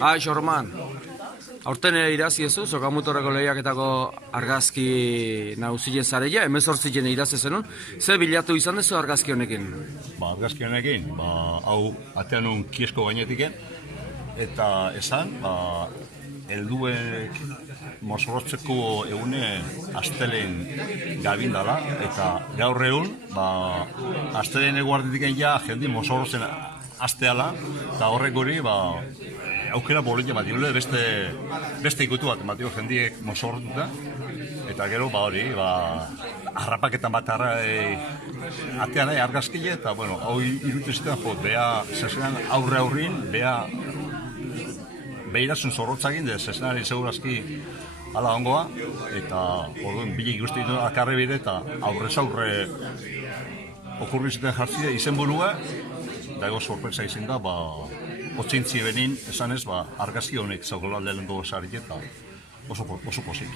Aixo, Roman. Aurten irazi ezu, Sokamutorreko lehiaketako argazki nagusilen zareia, 18 irazi zenun. Ze bilatu izan dezu argazki honekin? Argazki honekin, hau atean un kiesko gainetiken, eta esan, helduek mozorrotzeko egune astelen gabindala, eta gaur egun, astelen eguarditiken ja jendi mozorrotzen asteala, eta horrek guri, aukera bolilla bat dirule, beste ikutu bat, ematio jendiek mozorrotuta, eta gero, hori, harrapaketan bat atean argazkile, eta, hau irutuzitan, beha, zesenan aurrin, beha, behirasun zorrotzakin, zesenari segurazki ala ongoa, eta orduan bilik guzti ditu akarre bide, eta aurrez aurre okurriziten jartzide izen burua, da ego sorpresa izin da, otzintzi benin, esan ez, argazki honek zaukola lehenko sari eta oso pozik.